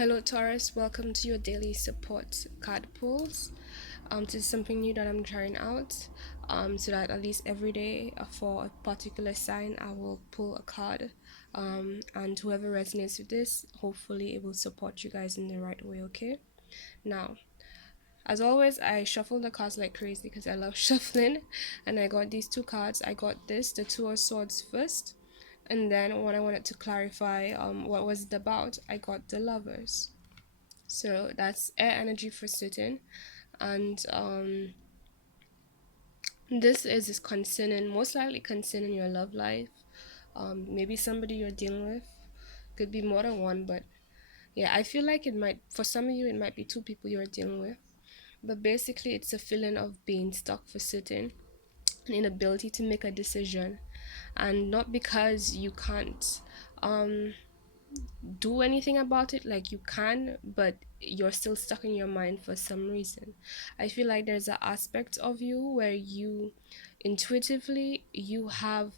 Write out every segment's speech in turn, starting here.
Hello Taurus, welcome to your daily support card pulls. This is something new that I'm trying out. So that at least every day for a particular sign, I will pull a card. And whoever resonates with this, hopefully it will support you guys in the right way. Okay. Now, as always, I shuffle the cards like crazy because I love shuffling, and I got these two cards. I got the Two of Swords first, and then when I wanted to clarify what was it about, I got the Lovers. So that's air energy for certain, and this is concerning, most likely concerning your love life. Maybe somebody you're dealing with, could be more than one, but yeah, I feel like it might, for some of you it might be two people you're dealing with. But basically it's a feeling of being stuck for certain, an inability to make a decision, and not because you can't um do anything about it, like you can, but you're still stuck in your mind for some reason. I feel like there's an aspect of you where you intuitively you have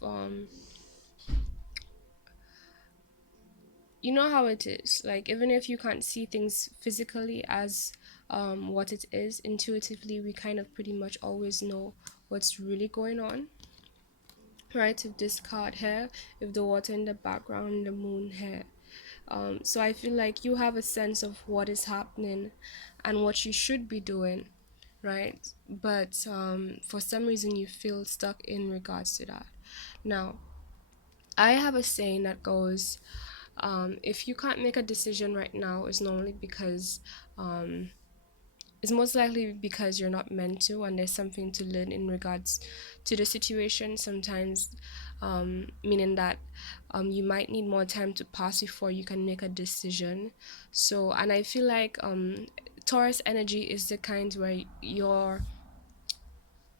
you know how it is, like even if you can't see things physically as what it is, intuitively we kind of pretty much always know what's really going on, right? If this card here, if the water in the background, the moon here. So I feel like you have a sense of what is happening and what you should be doing, right? But for some reason you feel stuck in regards to that. Now, I have a saying that goes, if you can't make a decision right now, it's normally because um, it's most likely because you're not meant to, and there's something to learn in regards to the situation. Sometimes, meaning that you might need more time to pass before you can make a decision. So, and I feel like Taurus energy is the kind where you're,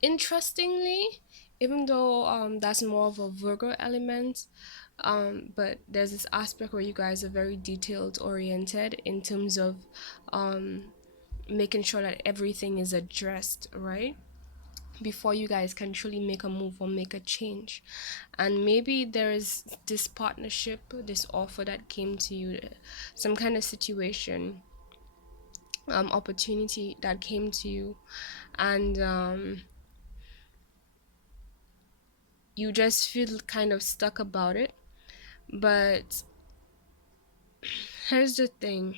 interestingly, even though that's more of a Virgo element, but there's this aspect where you guys are very detailed oriented in terms of um making sure that everything is addressed, right? Before you guys can truly make a move or make a change. And maybe there is this partnership, this offer that came to you, some kind of situation, opportunity that came to you, and you just feel kind of stuck about it. But here's the thing,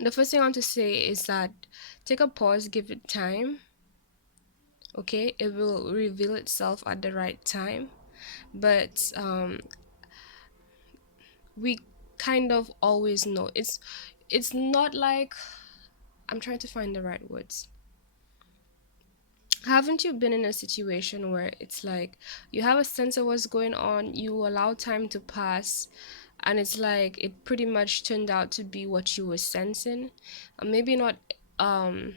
the first thing I want to say is that take a pause, give it time. Okay, it will reveal itself at the right time. But we kind of always know it's not like, I'm trying to find the right words. Haven't you been in a situation where it's like you have a sense of what's going on, you allow time to pass, and it's like it pretty much turned out to be what you were sensing? Maybe not, um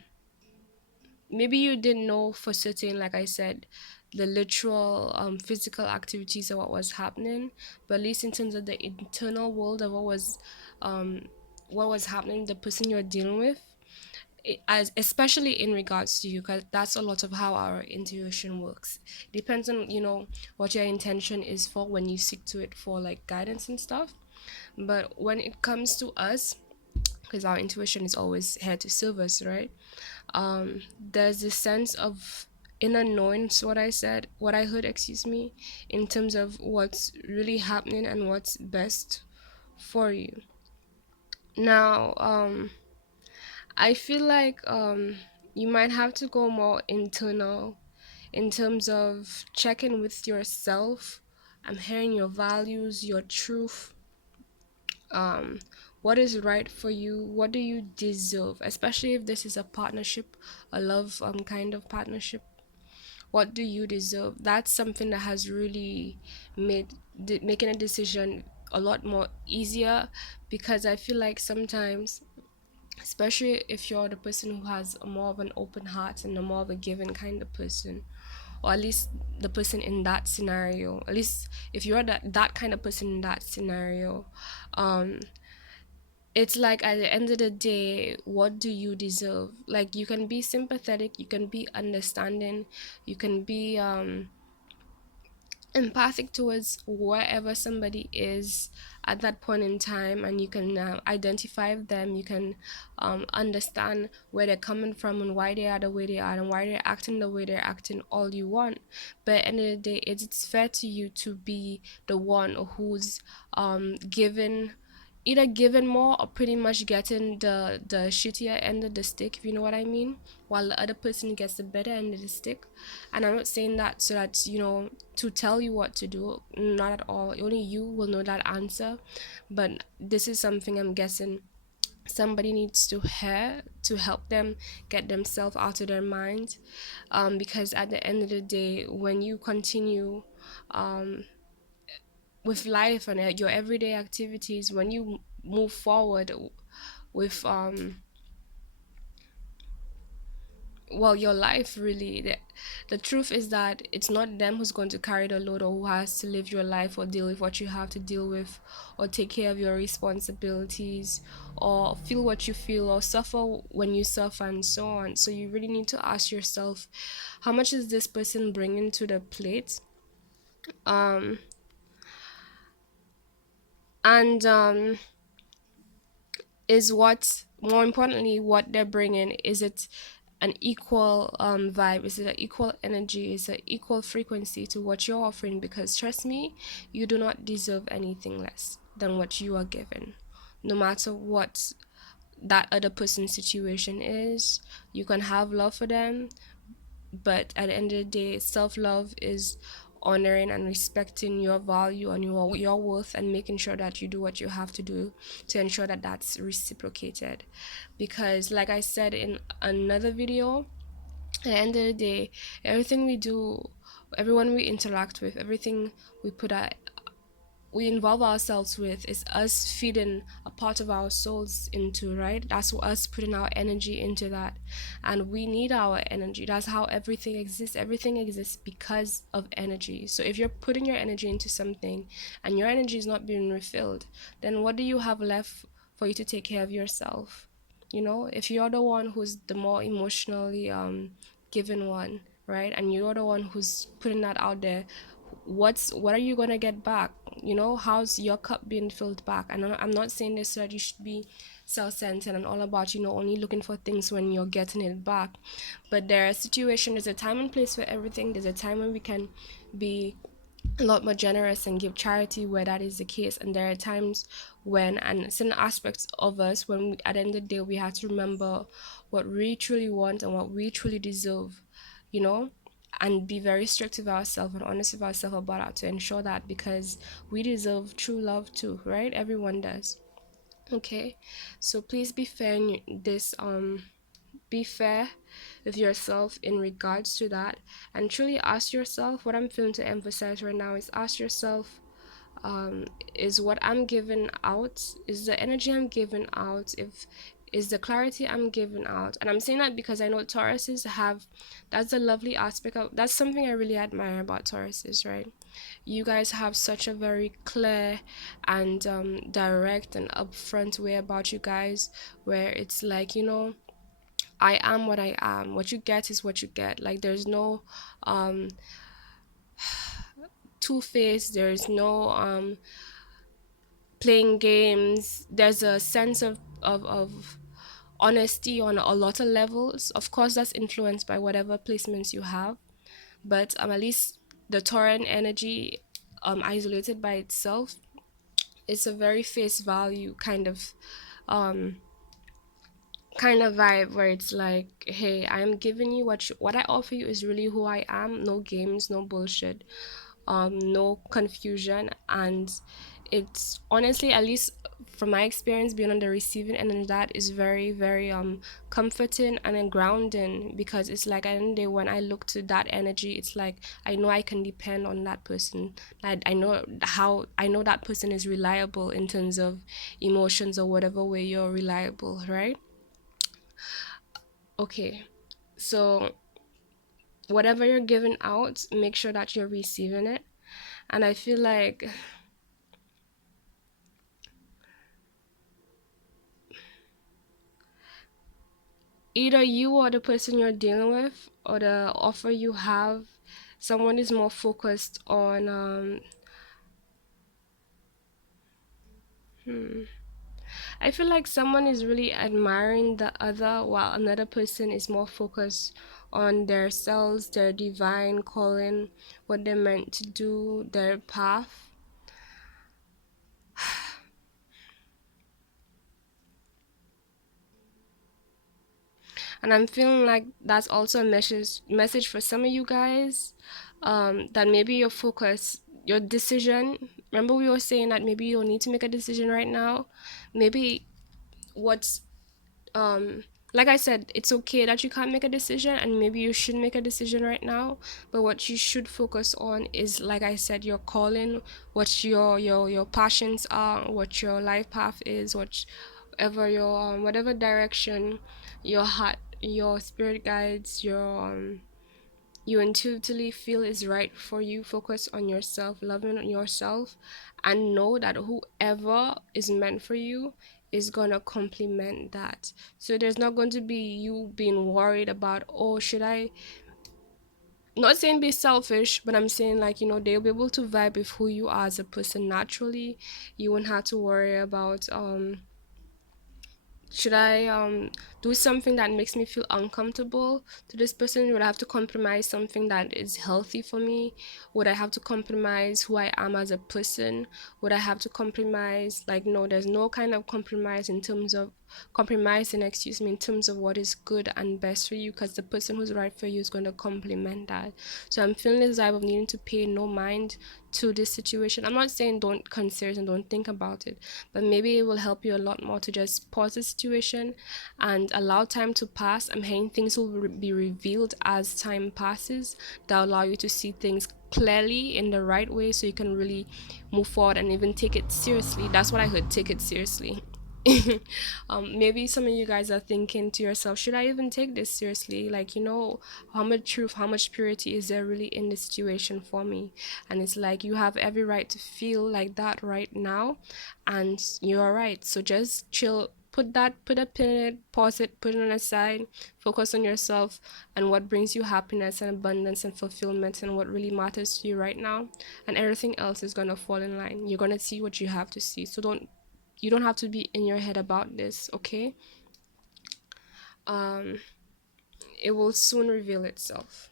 maybe you didn't know for certain, like I said, the literal physical activities of what was happening, but at least in terms of the internal world of um what was happening, the person you're dealing with, as especially in regards to you, because that's a lot of how our intuition works. It depends on, what your intention is for when you seek to it for like guidance and stuff. But when it comes to us, because our intuition is always here to serve us, right? There's this sense of inner knowing, so what I heard, excuse me, in terms of what's really happening and what's best for you. Now, I feel like you might have to go more internal in terms of checking with yourself and hearing your values, your truth, um what is right for you, what do you deserve, especially if this is a partnership, a love kind of partnership. What do you deserve? That's something that has really made making a decision a lot more easier, because I feel like sometimes, especially if you're the person who has more of an open heart and a more of a giving kind of person, or at least the person in that scenario, at least if you're that kind of person in that scenario, um it's like at the end of the day, what do you deserve? Like, you can be sympathetic, you can be understanding, you can be empathic towards wherever somebody is at that point in time, and you can identify them. You can understand where they're coming from and why they are the way they are and why they're acting the way they're acting all you want. But at the end of the day, it's fair to you to be the one who's given, either given more or pretty much getting the shittier end of the stick, if you know what I mean, while the other person gets the better end of the stick. And I'm not saying that so that, to tell you what to do, not at all. Only you will know that answer. But this is something I'm guessing somebody needs to hear to help them get themselves out of their mind. Because at the end of the day, when you continue um, with life and your everyday activities, when you move forward with well, your life, really, the truth is that it's not them who's going to carry the load, or who has to live your life or deal with what you have to deal with, or take care of your responsibilities, or feel what you feel, or suffer when you suffer, and so on. So you really need to ask yourself, how much is this person bringing to the plate? um and is what, more importantly, what they're bringing, is it an equal vibe? Is it an equal energy? Is it an equal frequency to what you're offering? Because trust me, you do not deserve anything less than what you are given, no matter what that other person's situation is. You can have love for them, but at the end of the day, self-love is honoring and respecting your value and your worth, and making sure that you do what you have to do to ensure that that's reciprocated. Because like I said in another video, at the end of the day, everything we do, everyone we interact with, everything we put our we involve ourselves with, is us feeding a part of our souls into, right? That's us putting our energy into that. And we need our energy. That's how everything exists. Everything exists because of energy. So if you're putting your energy into something and your energy is not being refilled, then what do you have left for you to take care of yourself? If you're the one who's the more emotionally given one, right? And you're the one who's putting that out there, what are you gonna get back? How's your cup being filled back? And I'm not saying this so that you should be self-centered and all about only looking for things when you're getting it back. But there are situations, there's a time and place for everything. There's a time when we can be a lot more generous and give charity where that is the case, and there are times when, and certain aspects of us, when at the end of the day, we have to remember what we truly want and what we truly deserve, you know and be very strict with ourselves and honest with ourselves about that, to ensure that, because we deserve true love too, right? Everyone does. Okay, so please be fair in this be fair with yourself in regards to that, and truly ask yourself. What I'm feeling to emphasize right now is, ask yourself, is what I'm giving out, is the energy I'm giving out, if is the clarity I'm giving out. And I'm saying that because I know Tauruses have, that's a lovely aspect of, that's something I really admire about Tauruses, right? You guys have such a very clear and direct and upfront way about you guys, where it's like, I am what I am. What you get is what you get. Like, there's no um two-face. There's no playing games. There's a sense of honesty on a lot of levels. Of course, that's influenced by whatever placements you have, but at least the Tauran energy, isolated by itself, it's a very face value um kind of vibe, where it's like, hey, I'm giving you what I offer you is really who I am. No games, no bullshit, no confusion. And it's honestly, at least from my experience being on the receiving end of that, is very, very comforting and then grounding, because it's like, at the end of the day, when I look to that energy, it's like, I know I can depend on that person. I know that person is reliable in terms of emotions, or whatever way you're reliable, right? Okay, so whatever you're giving out, make sure that you're receiving it. And I feel like either you or the person you're dealing with, or the offer you have, Someone is more focused on hmm, I feel like someone is really admiring the other while another person is more focused on their selves, their divine calling, what they're meant to do, their path. And I'm feeling like that's also a message for some of you guys, that maybe your focus, your decision, remember we were saying that maybe you don't need to make a decision right now. Maybe what's um like I said, it's okay that you can't make a decision, and maybe you should make a decision right now. But what you should focus on is, like I said, your calling, what your passions are, what your life path is, whatever your whatever direction your heart, your spirit guides, you intuitively feel is right for you. Focus on yourself, loving on yourself, and know that whoever is meant for you is gonna complement that. So there's not going to be you being worried about, oh, should I, not saying be selfish, but I'm saying, like, they'll be able to vibe with who you are as a person naturally. You won't have to worry about should I do something that makes me feel uncomfortable to this person? Would I have to compromise something that is healthy for me? Would I have to compromise who I am as a person? Would I have to compromise, like, no, there's no kind of compromise in terms of compromising, excuse me, in terms of what is good and best for you, because the person who's right for you is going to complement that. So I'm feeling this vibe of needing to pay no mind to this situation. I'm not saying don't consider and don't think about it, but maybe it will help you a lot more to just pause the situation and allow time to pass. I'm hearing things will be revealed as time passes that allow you to see things clearly in the right way, so you can really move forward and even take it seriously. That's what I heard, take it seriously. Maybe some of you guys are thinking to yourself, should I even take this seriously? Like, how much truth, how much purity is there really in this situation for me? And it's like, you have every right to feel like that right now, and you're right. So just chill, put a pin in it, pause it, put it on a side, focus on yourself and what brings you happiness and abundance and fulfillment and what really matters to you right now, and everything else is gonna fall in line. You're gonna see what you have to see. So you don't have to be in your head about this, okay? um it will soon reveal itself.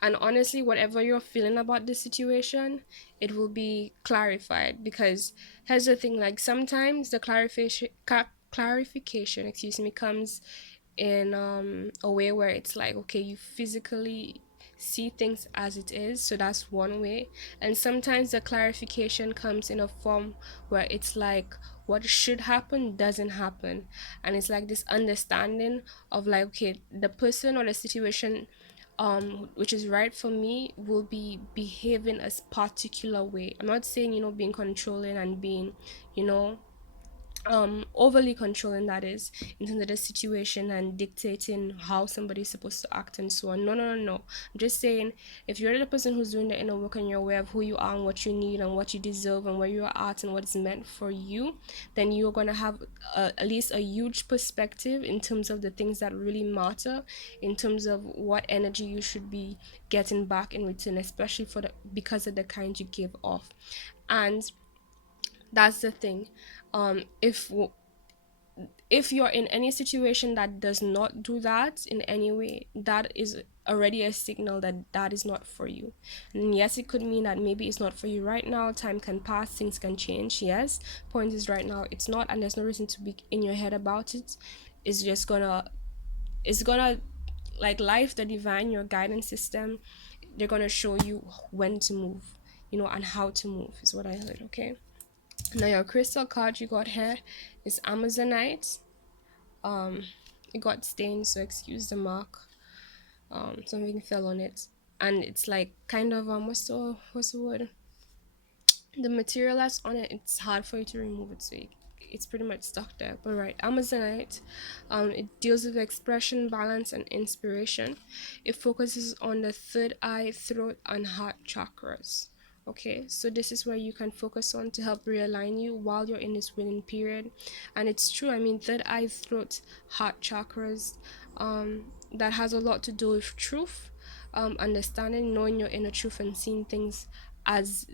And honestly, whatever you're feeling about the situation, it will be clarified. Because here's the thing, like, sometimes the clarification, excuse me, comes in a way where it's like, okay, you physically see things as it is, so that's one way. And sometimes the clarification comes in a form where it's like, what should happen doesn't happen, and it's like this understanding of, like, okay, the person or the situation which is right for me will be behaving a particular way. I'm not saying, being controlling and being, you know overly controlling, that is, in terms of the situation and dictating how somebody's supposed to act and so on. No, no, no, no. I'm just saying, if you're the person who's doing the inner work and you're aware of who you are and what you need and what you deserve and where you're at and what's meant for you, then you're going to have at least a huge perspective in terms of the things that really matter, in terms of what energy you should be getting back in return, especially because of the kind you give off. And that's the thing. If you're in any situation that does not do that in any way, that is already a signal that that is not for you. And yes, it could mean that maybe it's not for you right now. Time can pass, things can change. Yes, point is, right now it's not, and there's no reason to be in your head about it. It's just gonna it's gonna like life, the divine, your guidance system, they're gonna show you when to move, and how to move, is what I heard. Okay, now your crystal card you got here is Amazonite. um it got stained, so excuse the mark. Something fell on it, and it's like kind of what's the word, the material that's on it, it's hard for you to remove it, so it's pretty much stuck there. But right, Amazonite, it deals with expression, balance, and inspiration. It focuses on the third eye, throat, and heart chakras. Okay, so this is where you can focus on to help realign you while you're in this winning period. And it's true, I mean, third eye, throat, heart chakras, that has a lot to do with truth, understanding, knowing your inner truth, and seeing things as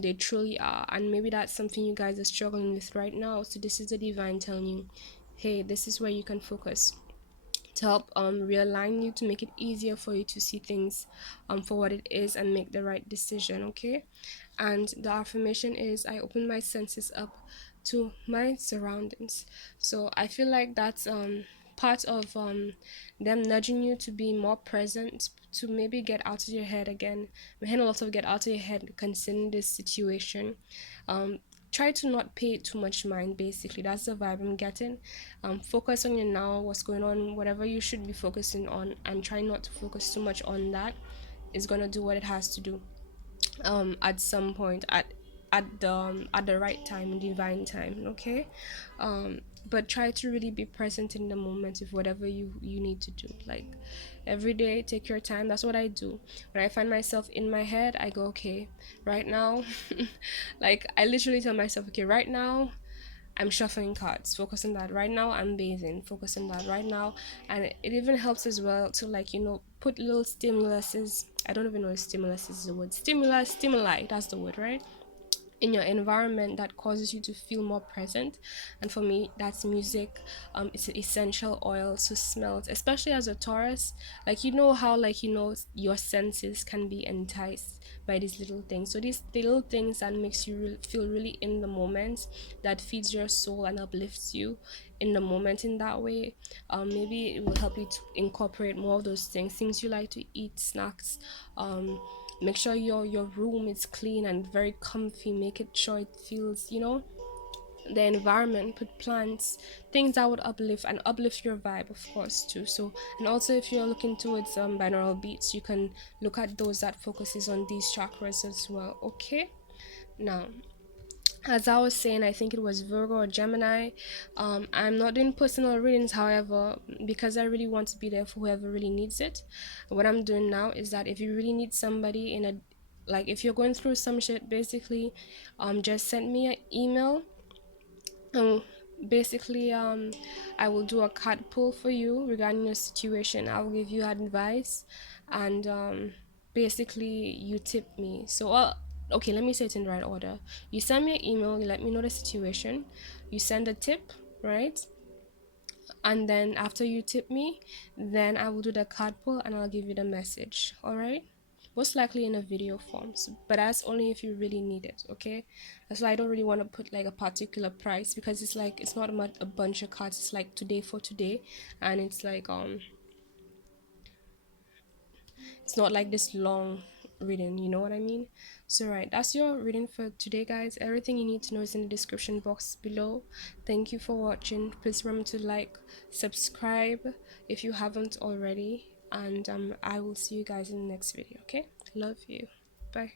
they truly are. And maybe that's something you guys are struggling with right now. So this is the divine telling you, hey, this is where you can focus to help realign you, to make it easier for you to see things for what it is and make the right decision. Okay. And the affirmation is, I open my senses up to my surroundings. So I feel like that's part of them nudging you to be more present, to maybe get out of your head again. We had a lot of get out of your head concerning this situation. um Try to not pay too much mind. Basically, that's the vibe I'm getting. Focus on your now, what's going on, whatever you should be focusing on, and try not to focus too much on that. Is gonna do what it has to do at some point, at the right time, divine time. Okay. But try to really be present in the moment with whatever you need to do. Like, every day, take your time. That's what I do. When I find myself in my head, I go, okay, right now, like, I literally tell myself, okay, right now I'm shuffling cards, focus on that. Right now I'm bathing, focus on that right now. And it even helps as well to, like, put little stimuluses. I don't even know if stimulus is the word. Stimuli, that's the word, right? In your environment that causes you to feel more present. And for me, that's music. It's an essential oil to smell, especially as a Taurus. Like, how, like, your senses can be enticed by these little things. So these little things that makes you feel really in the moment, that feeds your soul and uplifts you in the moment in that way. Maybe it will help you to incorporate more of those things you like to eat, snacks. Make sure your room is clean and very comfy. Make it sure it feels, the environment. Put plants, things that would uplift your vibe, of course, too. So, and also, if you're looking towards binaural beats, you can look at those that focuses on these chakras as well. Okay. Now, as I was saying, I think it was Virgo or Gemini. I'm not doing personal readings, however, because I really want to be there for whoever really needs it. What I'm doing now is that if you really need somebody like, if you're going through some shit, basically, just send me an email. um Basically, I will do a card pull for you regarding your situation. I will give you advice, and basically you tip me. So, okay, let me say it in the right order. You send me an email, you let me know the situation, you send a tip, right? And then after you tip me, then I will do the card pull and I'll give you the message. All right, most likely in a video form. So, but that's only if you really need it. Okay, that's why I don't really want to put like a particular price, because it's like, it's not a bunch of cards. It's like today for today, and it's like, it's not like this long reading, you know what I mean? So, right, that's your reading for today, guys. Everything you need to know is in the description box below. Thank you for watching. Please remember to like, subscribe if you haven't already, and I will see you guys in the next video. Okay, love you, bye.